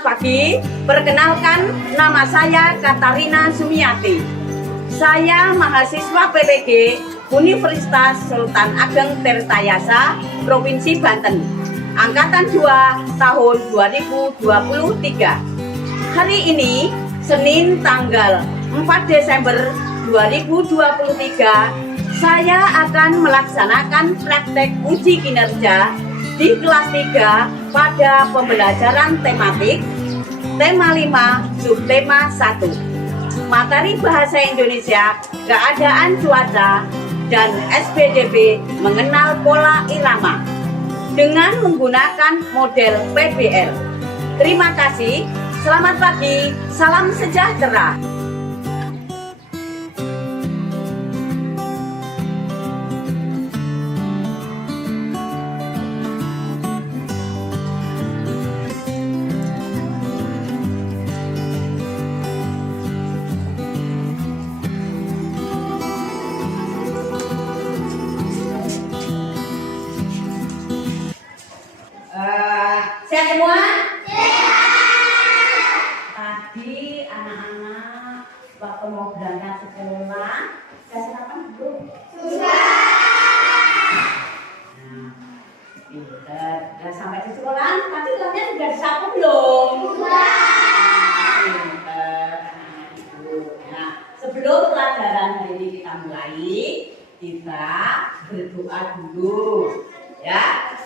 Selamat pagi, perkenalkan nama saya Katarina Sumiati. Saya mahasiswa PPG Universitas Sultan Ageng Tirtayasa, Provinsi Banten, Angkatan 2 tahun 2023. Hari ini, Senin tanggal 4 Desember 2023, saya akan melaksanakan praktek uji kinerja di kelas 3 pada pembelajaran tematik tema 5 subtema 1 materi bahasa Indonesia, keadaan cuaca, dan SPDB mengenal pola irama dengan menggunakan model PBL. Terima kasih, selamat pagi, salam sejahtera. Sehat semua? Tadi anak-anak waktu mau berangkat sekolah, sudah sarapan belum? Sudah. Pinter. Udah sampai di sekolah, tapi kalian sudah disapu belum? Sudah. Pinter, anak-anak ibu. Nah, sebelum pelajaran hari ini kita mulai, kita berdoa dulu, ya.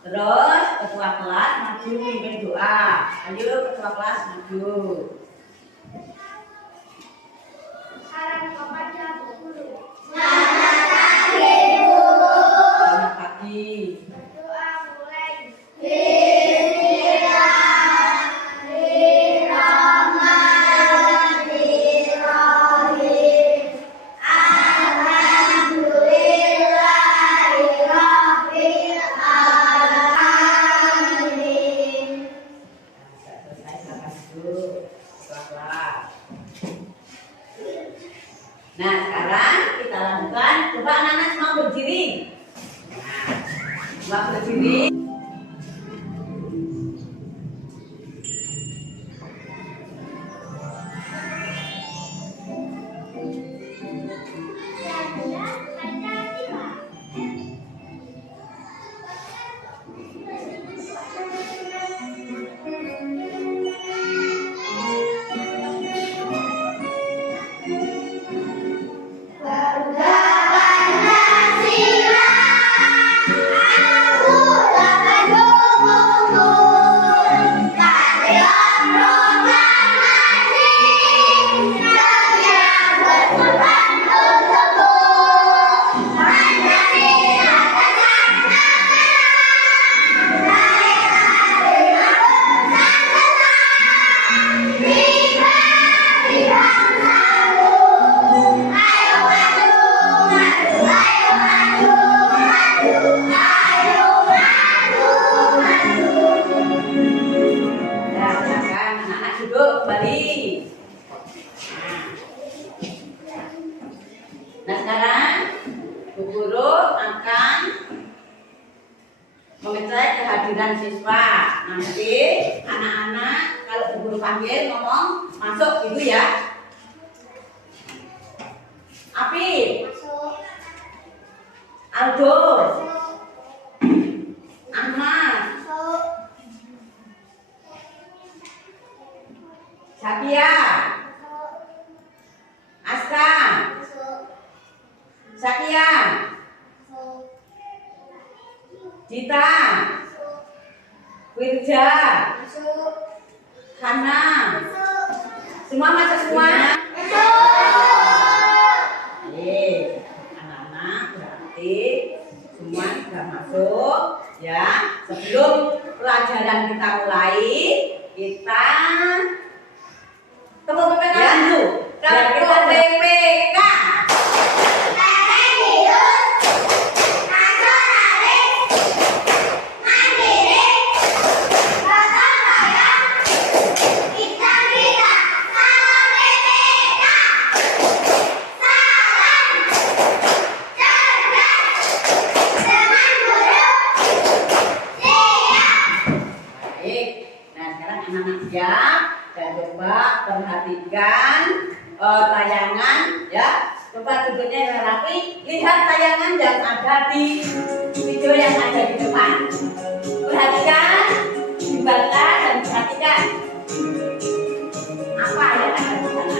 Terus ketua kelas maju mimpin doa. Ayo ketua kelas maju. Selamat pagi, Bu. Selamat pagi. Doa mulai. Nah, sekarang kita lakukan, coba anak-anak semua berdiri. Nah, berdiri. Nah, sekarang Bu Guru akan mengecek kehadiran siswa. Nanti anak-anak kalau Bu Guru panggil ngomong masuk gitu ya. Api, masuk. Aldo, masuk. Ahmad, masuk. Sakia, masuk. Aska, Sakia, Dita, Wirja, Hana, semua masuk semua? Anak-anak berarti semua sudah masuk ya. Sebelum pelajaran kita mulai, kita tepuk PPK dulu. Tepuk PPK. perhatikan tayangan ya. Coba duduknya yang rapi, lihat tayangan yang ada di video yang ada di depan. Perhatikan, dibaca dan perhatikan apa yang ada di sana.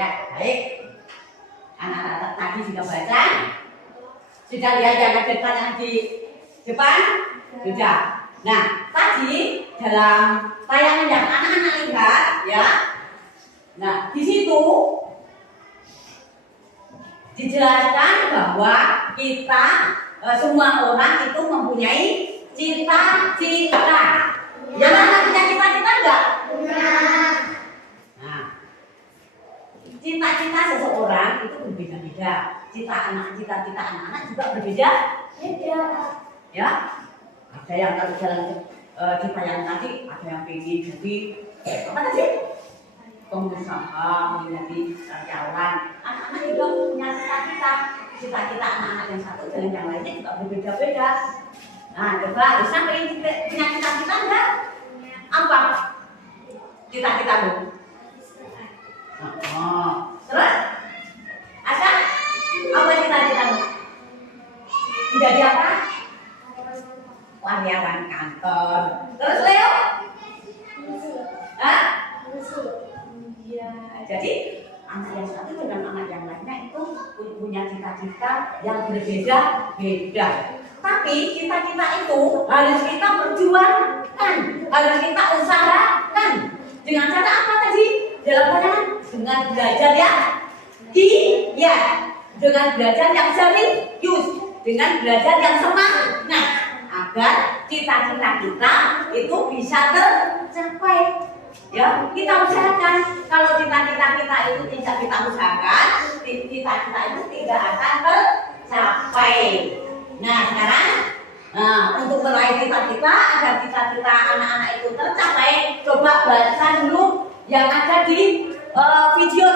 Ya, baik. Anak-anak tadi sudah baca? Sudah lihat yang ada pertanyaan di depan? Sudah. Nah, tadi dalam tayangan yang anak-anak lihat, ya. Nah, di situ dijelaskan bahwa kita semua orang itu mempunyai cita-cita. Ya, mana punya cita-cita enggak? Nah, cita-cita seseorang itu berbeda-beda. Cita-cita anak-anak juga berbeda-beda. Ya, ada yang kalau jalan cita yang tadi, ada yang pengen jadi apa tadi? Pengusaha, menjadi karyawan. Anak-anak juga punya cita-cita. Cita-cita anak-anak yang satu dan yang lainnya juga berbeda-beda. Nah, coba bisa punya cita-cita enggak? Apa? Cita-citamu? Oh, terus? Ada? Apa cita-citamu? Menjadi apa? Karyawan kantor. Terus Leo? Hah? Ya, jadi anak yang satu dengan anak yang lainnya itu punya cita-cita yang berbeda-beda. Tapi cita-cita itu harus kita perjuangkan, harus kita usahakan. Dengan cara apa tadi? Dalam tayangan dengan belajar yang giat, dengan belajar yang serius, dengan belajar yang semangat, agar cita-cita kita itu bisa tercapai. Ya, kita usahakan. Kalau cita-cita kita itu tidak kita usahakan, cita-cita itu tidak akan tercapai. Nah, sekarang untuk meraih cita-cita, agar cita-cita anak-anak itu tercapai, coba baca dulu yang ada di video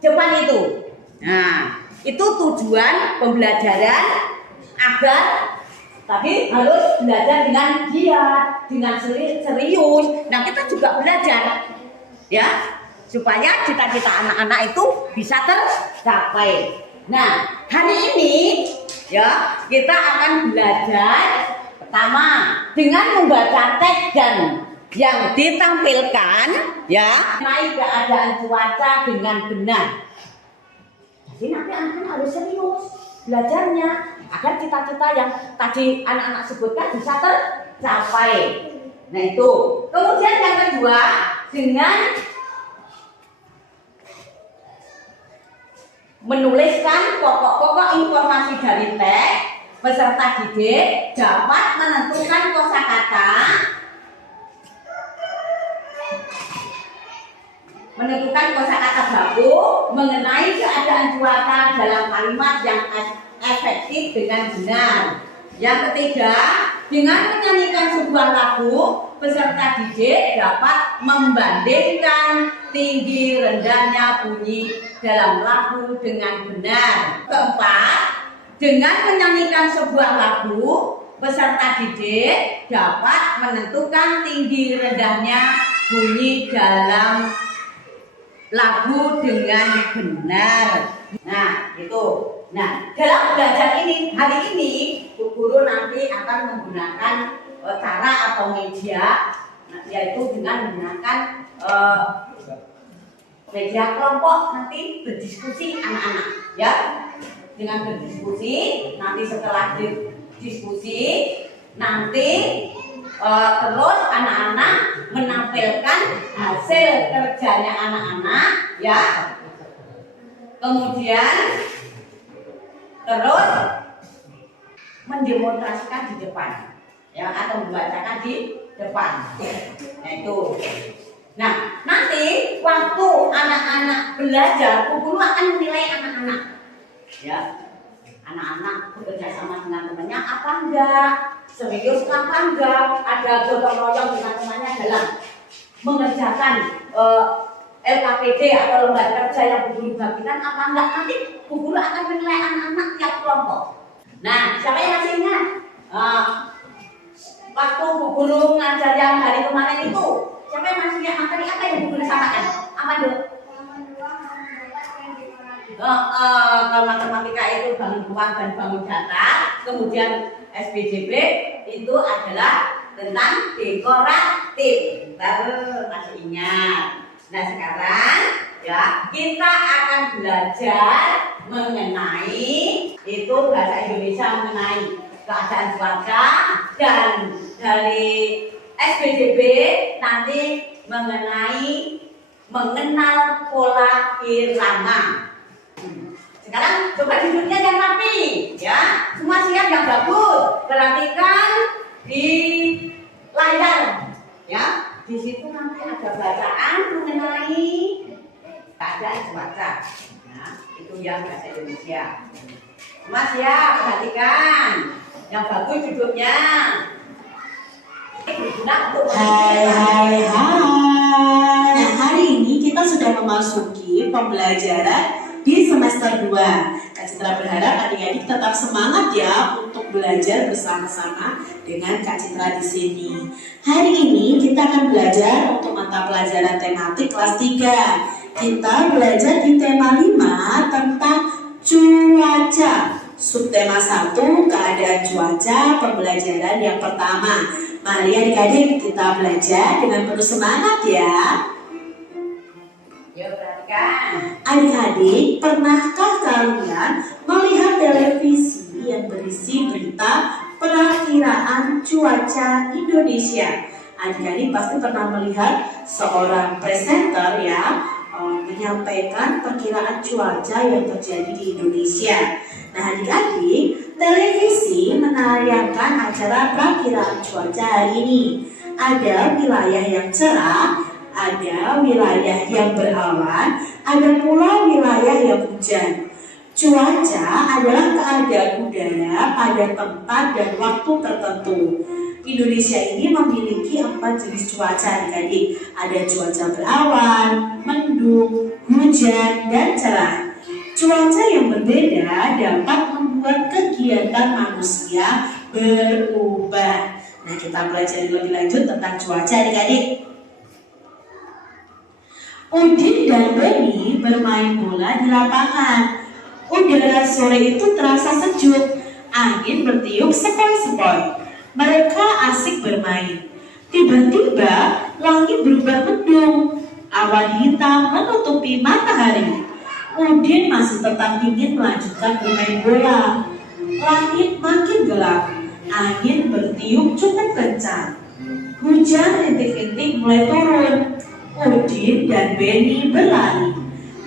depan itu. Nah, itu tujuan pembelajaran agar tapi harus belajar dengan giat, dengan serius. Nah, kita juga belajar, ya, supaya cita-cita anak-anak itu bisa tercapai. Nah, hari ini, ya, kita akan belajar pertama dengan membaca teks dan yang ditampilkan, ya, mengenai keadaan cuaca dengan benar. Jadi nanti anak-anak harus serius belajarnya, agar cita-cita yang tadi anak-anak sebutkan bisa tercapai. Nah, itu. Kemudian yang kedua, dengan menuliskan pokok-pokok informasi dari teks, peserta didik dapat menentukan kosakata, baku mengenai keadaan cuaca dalam kalimat yang efektif dengan benar. Yang ketiga, Dengan menyanyikan sebuah lagu, peserta didik dapat membandingkan tinggi rendahnya bunyi dalam lagu dengan benar. Keempat, dengan menyanyikan sebuah lagu, peserta didik dapat menentukan tinggi rendahnya bunyi dalam lagu dengan benar. Nah, itu. Nah, dalam belajar ini, hari ini, Bu Guru nanti akan menggunakan cara atau media, yaitu dengan menggunakan media kelompok, nanti berdiskusi anak-anak, ya. Dengan berdiskusi, nanti setelah diskusi, nanti terus anak-anak menampilkan hasil kerjanya anak-anak, ya. Kemudian terus mendemonstrasikan di depan, ya, atau membacakan di depan. Nah, itu. Nah, nanti waktu anak-anak belajar, Bu Guru akan menilai anak-anak, ya. Anak-anak bekerja sama dengan temannya apa enggak, serius apa enggak, ada gotong royong dengan temannya dalam mengerjakan LKPD atau lembaga kerja yang Bu Guru bagikan apa enggak. Nanti Bu Guru akan menilai anak-anak tiap kelompok. Nah, siapa yang masih ingat? Waktu Bu Guru ngajar yang hari kemarin itu, siapa yang masih ingat materi apa yang Bu Guru sampaikan? Apa itu? Kalau matematika itu bangun ruang dan bangun data, kemudian SPJB itu adalah tentang dekoratif. Baru masih ingat. Nah, sekarang ya kita akan belajar mengenai itu bahasa Indonesia mengenai keadaan cuaca, dan dari SPJB nanti mengenal pola irama. Sekarang coba duduknya yang rapi, ya. Semua siap yang bagus. Perhatikan di layar, ya. Di situ nanti ada bacaan mengenai keadaan cuaca. Nah, itu yang bahasa Indonesia. Semua siap, perhatikan. Yang bagus duduknya. Hai. Nah, hari ini kita sudah memasuki pembelajaran di semester 2. Kak Citra berharap adik-adik tetap semangat ya untuk belajar bersama-sama dengan Kak Citra di sini. Hari ini kita akan belajar untuk mata pelajaran tematik kelas 3. Kita belajar di tema 5 tentang cuaca. Subtema 1, keadaan cuaca, pembelajaran yang pertama. Mari adik-adik kita belajar dengan penuh semangat ya. Adik-adik, pernahkah kalian melihat televisi yang berisi berita perakiraan cuaca Indonesia? Adik-adik pasti pernah melihat seorang presenter ya menyampaikan perkiraan cuaca yang terjadi di Indonesia. Nah, adik-adik, televisi menayangkan acara perakiraan cuaca hari ini. Ada wilayah yang cerah, ada wilayah yang berawan, ada pula wilayah yang hujan. Cuaca adalah keadaan udara pada tempat dan waktu tertentu. Indonesia ini memiliki 4 jenis cuaca adik-adik. Ada cuaca berawan, mendung, hujan, dan cerah. Cuaca yang berbeda dapat membuat kegiatan manusia berubah. Nah, kita belajar lebih lanjut tentang cuaca adik-adik. Udin dan Beni bermain bola di lapangan. Udara sore itu terasa sejuk, angin bertiup sepoi-sepoi. Mereka asik bermain. Tiba-tiba langit berubah mendung, awan hitam menutupi matahari. Udin masih tetap ingin melanjutkan bermain bola. Langit makin gelap, angin bertiup cukup kencang. Hujan rintik-rintik mulai turun. Udin dan Beni berlari.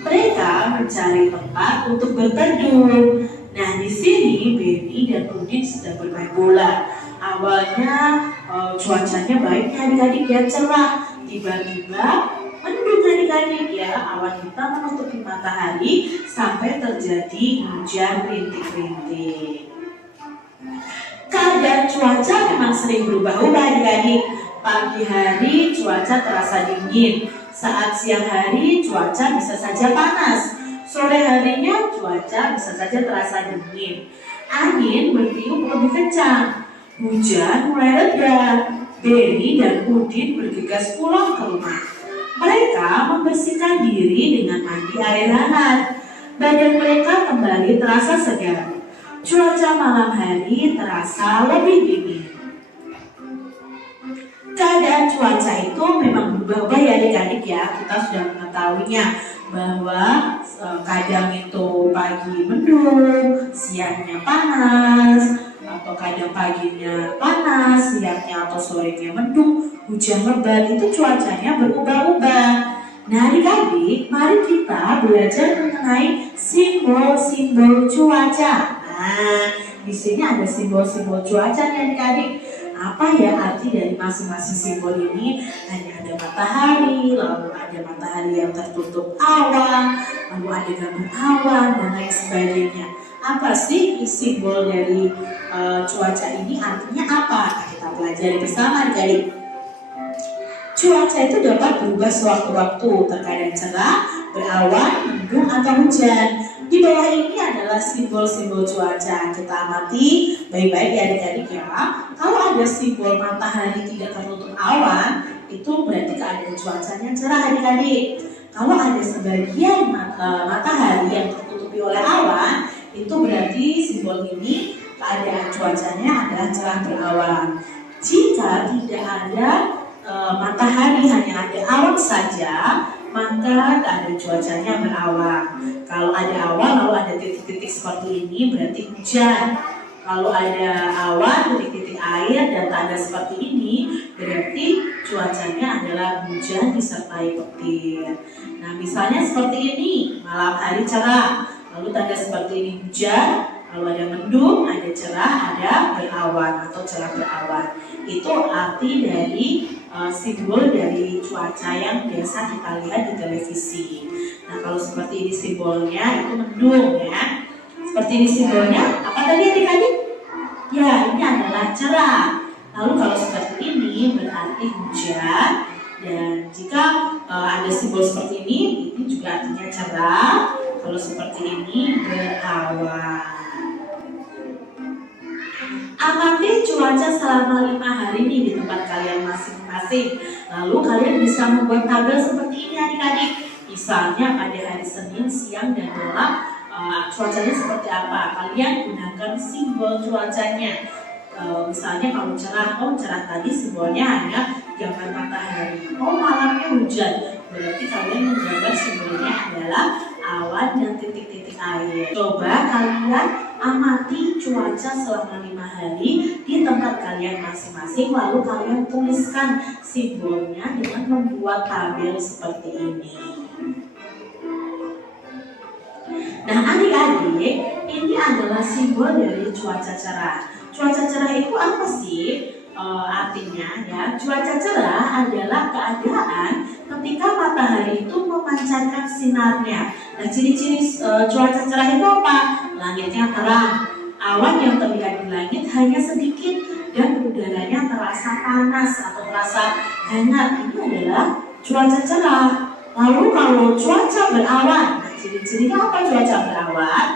Mereka mencari tempat untuk berteduh. Nah, di sini Beni dan Udin sedang bermain bola. Awalnya cuacanya baik adik-adik dan cerah. Tiba-tiba mendung adik-adik ya, awan hitam menutupi matahari sampai terjadi hujan rintik-rintik. Keadaan cuaca memang sering berubah-ubah adik-adik. Pagi hari cuaca terasa dingin, saat siang hari cuaca bisa saja panas, sore harinya cuaca bisa saja terasa dingin. Angin bertiup lebih kencang, hujan mulai reda. Berry dan Udin bergegas pulang ke rumah. Mereka membersihkan diri dengan mandi air hangat. Badan mereka kembali terasa segar. Cuaca malam hari terasa lebih dingin. Keadaan cuaca itu memang berubah-ubah ya adik-adik ya. Kita sudah mengetahuinya bahwa kadang itu pagi mendung, siangnya panas, atau kadang paginya panas, siangnya atau sorenya mendung, hujan lebat. Itu cuacanya berubah-ubah. Nah adik-adik, mari kita belajar mengenai simbol-simbol cuaca. Nah, di sini ada simbol-simbol cuaca nih adik-adik. Apa ya arti dari masing-masing simbol ini? Hanya ada matahari, lalu ada matahari yang tertutup awan, lalu ada gambar awan dan lain sebagainya. Apa sih simbol dari cuaca ini? Artinya apa? Nah, kita pelajari bersama adik-adik. Cuaca itu dapat berubah sewaktu-waktu, terkadang cerah, berawan, mendung atau hujan. Di bawah ini adalah simbol-simbol cuaca. Kita amati baik-baik ya adik-adik ya. Kalau ada simbol matahari tidak tertutup awan, itu berarti keadaan cuacanya cerah adik-adik. Kalau ada sebagian matahari yang tertutupi oleh awan, itu berarti simbol ini keadaan cuacanya adalah cerah berawan. Jika tidak ada matahari, hanya ada awan saja, maka keadaan cuacanya berawan. Kalau ada awan lalu ada titik-titik seperti ini berarti hujan. Kalau ada awan, titik-titik air dan tanda seperti ini berarti cuacanya adalah hujan disertai petir. Nah misalnya seperti ini, malam hari cerah, lalu tanda seperti ini hujan, lalu ada mendung, ada cerah, ada berawan atau cerah berawan. Itu arti dari simbol dari cuaca yang biasa kita lihat di televisi. Nah kalau seperti ini simbolnya itu mendung ya. Seperti ini simbolnya apa tadi adik-adik? Ya ini adalah cerah. Lalu kalau seperti ini berarti hujan. Dan jika ada simbol seperti ini juga artinya cerah. Kalau seperti ini berawan. Amati cuaca selama 5 hari ini di tempat kalian masing-masing. Lalu kalian bisa membuat tabel seperti ini adik-adik. Misalnya pada hari Senin siang dan malam cuacanya seperti apa? Kalian gunakan simbol cuacanya. Misalnya kalau cerah, cerah tadi simbolnya hanya gambar matahari. Malamnya hujan. Berarti kalian menggambar simbolnya adalah awan dan titik-titik air. Coba kalian amati cuaca selama 5 hari di tempat kalian masing-masing, lalu kalian tuliskan simbolnya dengan membuat tabel seperti ini. Nah adik-adik, ini adalah simbol dari cuaca cerah. Cuaca cerah itu apa sih? Artinya ya, cuaca cerah adalah keadaan ketika matahari itu memancarkan sinarnya. Nah ciri-ciri cuaca cerah itu apa? Langitnya terang, awan yang terlihat di langit hanya sedikit dan udaranya terasa panas atau terasa hangat. Ini adalah cuaca cerah. Lalu kalau cuaca berawan, nah ciri-cirinya apa cuaca berawan?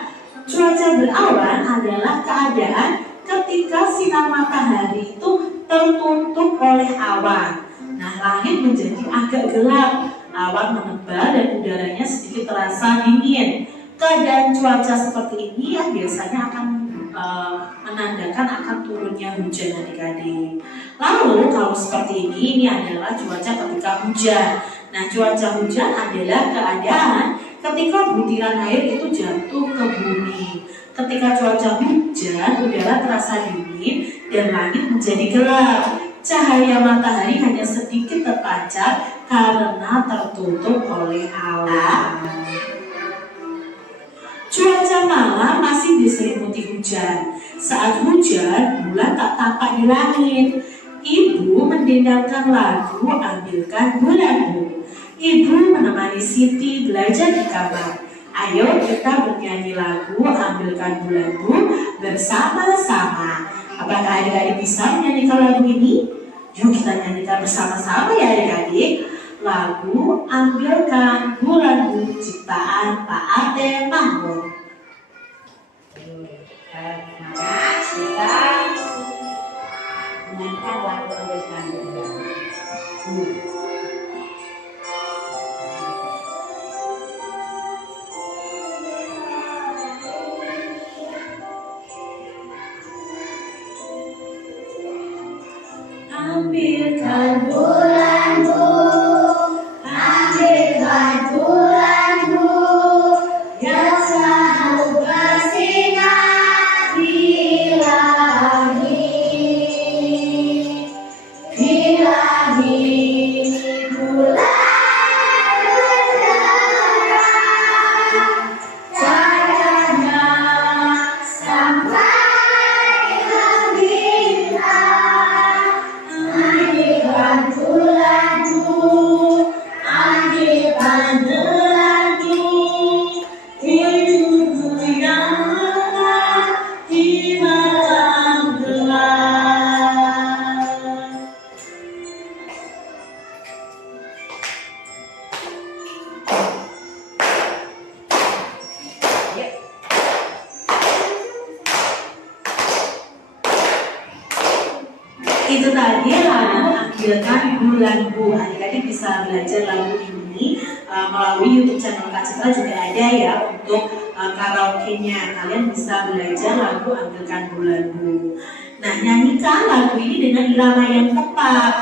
Cuaca berawan adalah keadaan ketika sinar matahari itu tertutup oleh awan. Nah langit menjadi agak gelap, awan menebal dan udaranya sedikit terasa dingin. Keadaan cuaca seperti ini yang biasanya akan menandakan akan turunnya hujan adik-adik. Lalu kalau seperti ini adalah cuaca ketika hujan. Nah cuaca hujan adalah keadaan ketika butiran air itu jatuh ke bumi. Ketika cuaca hujan, udara terasa dingin dan langit menjadi gelap. Cahaya matahari hanya sedikit terpancar karena tertutup oleh awan. Cuaca malam masih diselimuti hujan. Saat hujan, bulan tak tampak di langit. Ibu mendendangkan lagu Ambilkan Bulanmu. Ibu menemani Siti belajar di kamar. Ayo kita bernyanyi lagu Ambilkan Bulanmu bersama-sama. Apakah adik-adik bisa menyanyikan lagu ini? Yuk kita nyanyikan bersama-sama ya adik-adik. Lagu Ambilkan Bulanku ciptaan Pak Ate Tambor. Sekarang kita menyanyikan lagu Ambilkan Bulanku. Ambilkan bulanku, ambilkan bulanku, yang selalu bersinar di langit. Bila di bulan berterang, cahayanya sampai ke bintang. Ambilkan bulanku, ambilkan bulanku, hidupku yang lelah di malam gelap. Itu tadi lagu Ambilkan Bulanku. Adik-adik bisa belajar lagu ini melalui YouTube channel Kak Citra juga ada ya untuk karaoke-nya. Kalian bisa belajar lagu Ambilkan Bulanku. Nah, nyanyikan lagu ini dengan irama yang tepat.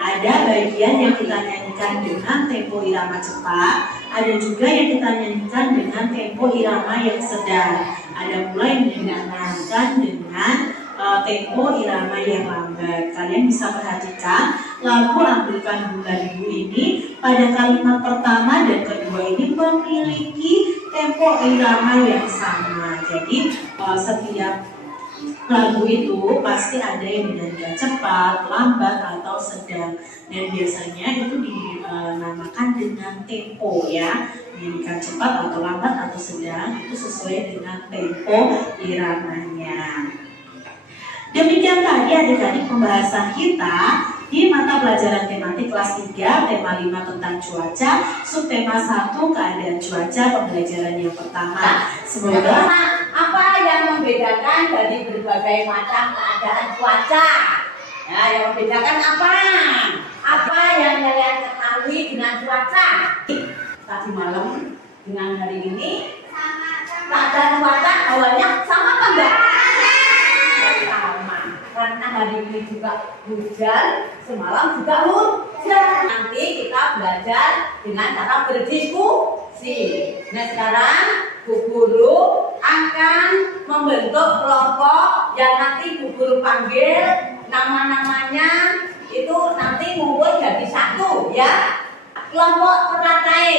Ada bagian yang kita nyanyikan dengan tempo irama cepat, ada juga yang kita nyanyikan dengan tempo irama yang sedang. Ada pula yang dinyanyikan dengan tempo irama yang lambat. Kalian bisa perhatikan lagu Ambilkan Bulanku ini pada kalimat pertama dan kedua ini memiliki tempo irama yang sama. Jadi setiap lagu itu pasti ada yang dinyanyikan cepat, lambat, atau sedang. Dan biasanya itu dinamakan dengan tempo ya. Dinyanyikan cepat atau lambat atau sedang itu sesuai dengan tempo iramanya. Demikian tadi adik-adik pembahasan kita di mata pelajaran tematik kelas 3, tema 5 tentang cuaca, subtema 1 keadaan cuaca, pembelajaran yang pertama. Semoga apa yang membedakan dari berbagai macam keadaan cuaca? Ya, yang membedakan apa? Apa yang kalian ketahui dengan cuaca? Tadi malam dengan hari ini, keadaan cuaca awalnya sama apa enggak? Sama. Karena hari ini juga hujan, semalam juga hujan. Nanti kita belajar dengan cara berdiskusi. Nah sekarang Bu Guru akan membentuk kelompok yang nanti Bu Guru panggil nama-namanya itu nanti ngumpul jadi satu ya. Kelompok teratai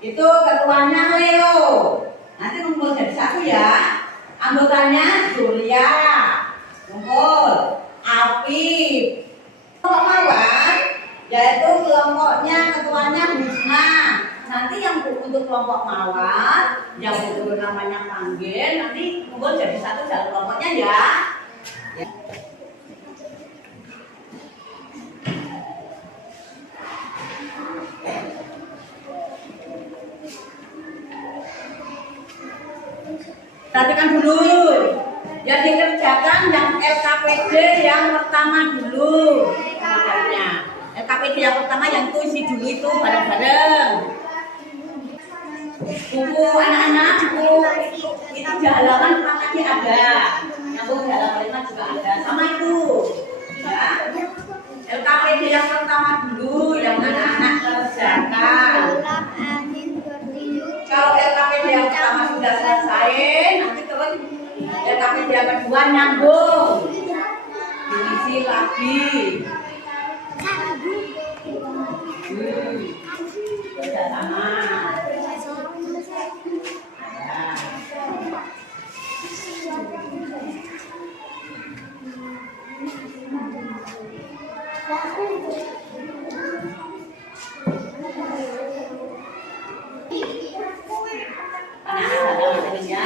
itu ketuanya Leo. Nanti ngumpul jadi satu ya. Anggotanya Julia, ngumpul, Afif. Kelompok Mawar yaitu kelompoknya ketuanya Husna. Nanti yang untuk kelompok Mawar yang Bu Guru namanya panggil nanti ngumpul jadi satu dalam kelompoknya ya. Perhatikan dulu yang dikerjakan yang LKPD yang pertama dulu makanya LKPD yang pertama yang tuisi dulu itu bareng-bareng buku anak-anak buku itu di halaman 4 lagi ada yang buku di halaman 5 juga ada sama itu ya LKPD yang pertama dulu yang anak-anak kerjakan. Kalau LKPD yang pertama sudah selesai, nanti terus LKPD yang kedua nyambung, diisi lagi. Sudah sama. Anak-anak ya,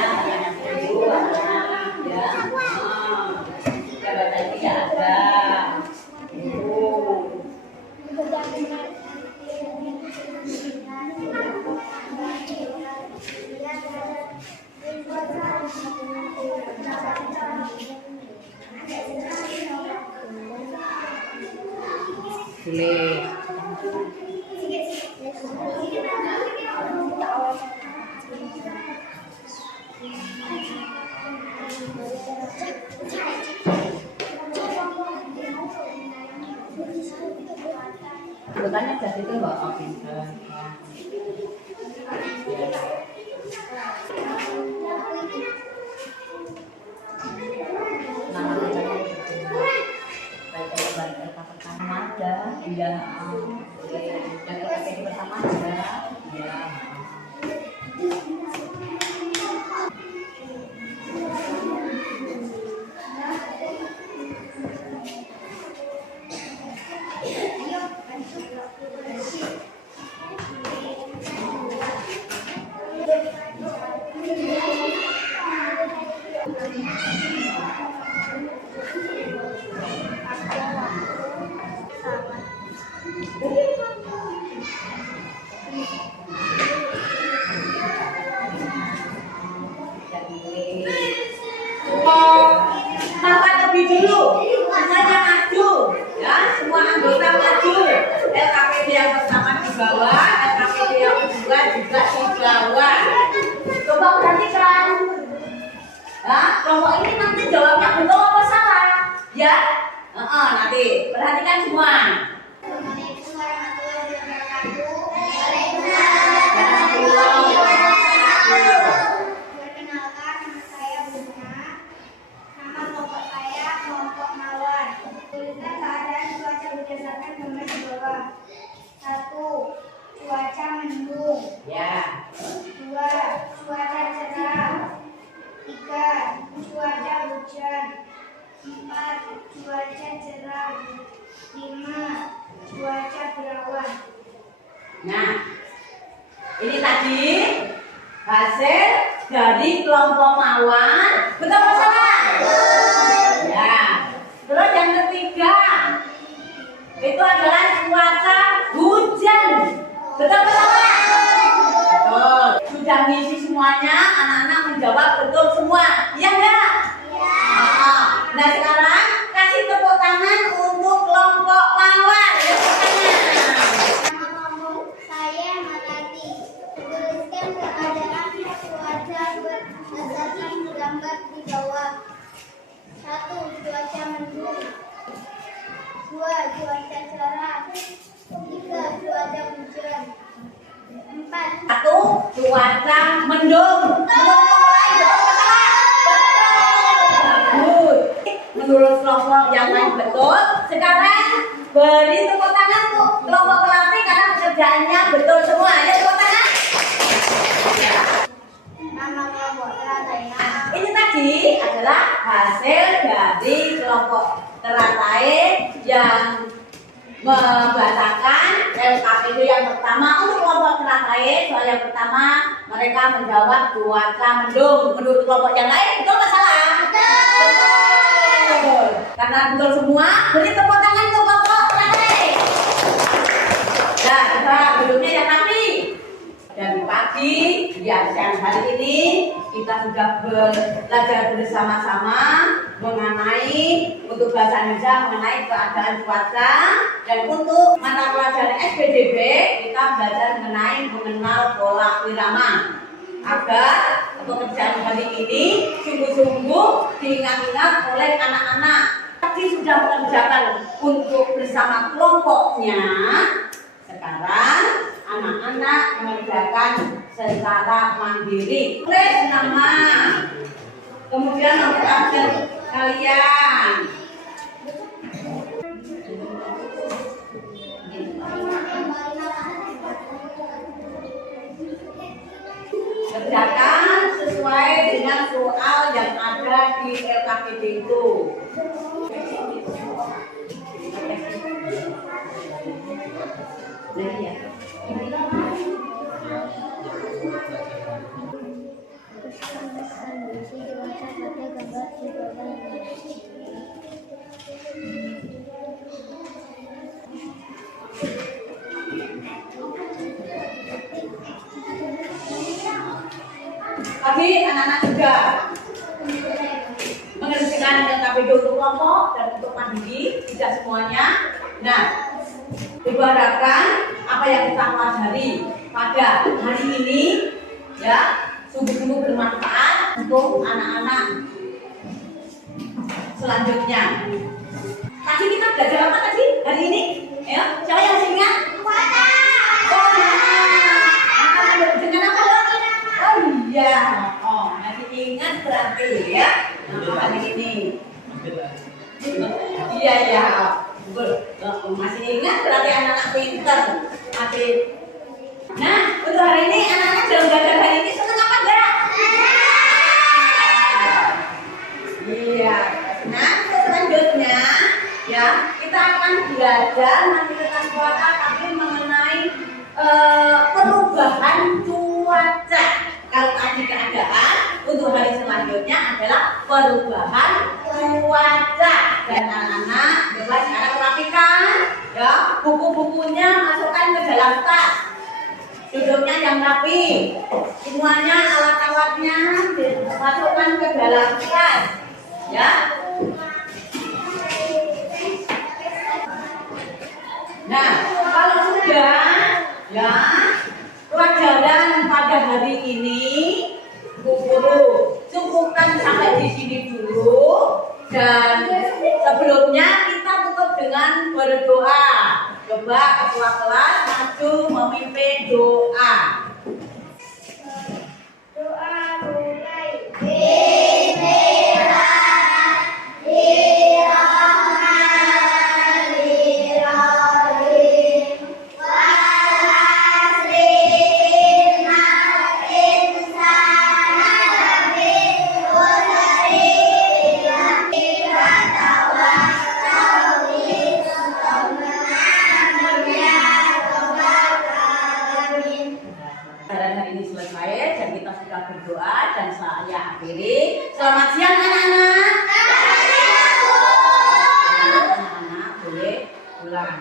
Sulit. Bukannya jadi itu loh, oh pinter. Nama pertama ada, iya. Dan LKPD pertama ada, iya. Maka lebih dulu, misalnya maju, ya semua anggota maju. LKPD yang pertama di bawah, LKPD yang kedua juga di bawah. Coba perhatikan, ya kelompok ini nanti jawabnya betul apa salah, ya? Nanti perhatikan semua. Cuaca mendung. Ya. 2. Cuaca cerah. 3. Cuaca hujan. 4. Cuaca cerah. 5. Cuaca berawan. Nah, ini tadi hasil dari kelompok Mawar. Betul apa salah? Ya. Terus yang ketiga itu adalah cuaca hujan. Betul apa salah? Betul. Sudah ngisi semuanya, anak-anak menjawab betul semua. Iya enggak? Iya. Nah sekarang kasih tepuk tangan untuk kelompok Mawar. Saya Melati. Tuliskan keadaan cuaca berdasarkan gambar di bawah. 1. Cuaca mendung. 2. Cuaca cerah. 3. Cuaca hujan. 4. 1. Cuaca mendung. Bagus. Menurut kelompok yang lain betul. Sekarang beri tepuk tangan tuh kelompok pelatih karena pekerjaannya betul semua. Ya tepuk tangan. Nama kelompok teratai. Ini tadi adalah hasil dari kelompok teratai yang membacakan LKPD yang pertama. Untuk kelompok teratai soal yang pertama mereka menjawab cuaca mendung. Menurut kelompok yang lain betul nggak salah? Betul. Karena betul semua, beri tepuk tangan untuk kelompok teratai. Nah, kita duduknya yang rapi. Dan pagi, ya siang hari ini kita sudah belajar bersama-sama mengenai untuk bahasa Indonesia mengenai keadaan cuaca, dan untuk mata pelajaran SPDB kita belajar mengenal pola irama agar pekerjaan hari ini sungguh-sungguh diingat-ingat oleh anak-anak. Tadi sudah mengerjakan untuk bersama kelompoknya. Sekarang anak-anak mengerjakan secara mandiri. Tulis nama, kemudian nomor absen kalian. Kerjakan sesuai dengan soal yang ada di LKPD itu. Nah, ya. Tapi anak-anak juga mengerjakan LKPD untuk kelompok dan untuk mandiri, tidak semuanya. Nah, Ibu harapkan apa yang kita pelajari pada hari ini ya sungguh-sungguh bermanfaat untuk anak-anak selanjutnya. Tadi kita belajar apa tadi hari ini? Ya, siapa yang masih ingat? Oh, dengan apa lagi? Oh iya, masih ingat berarti ya. Hari ini. Iya ya, masih ingat berarti anak-anak pintar. Masih. Nah, untuk hari ini anak-anak dalam belajar hari ini senang apa enggak? Iya. Nah, selanjutnya ya kita akan belajar nanti tentang cuaca tapi mengenai perubahan cuaca. Kalau tadi keadaan, untuk hari selanjutnya adalah perubahan cuaca. Dan anak-anak mulai sekarang rapikan ya buku-bukunya masukkan ke dalam tas. Duduknya yang rapi, semuanya alat-alatnya dimasukkan ke dalam tas ya. Nah, kalau sudah ya pelajaran pada hari ini guru cukupkan sampai di sini dulu dan sebelumnya kita tutup dengan berdoa. Coba ketua kelas maju memimpin doa. Doa mulai. Berdoa dan saya akhiri. Selamat siang anak-anak. Anak-anak boleh pulang.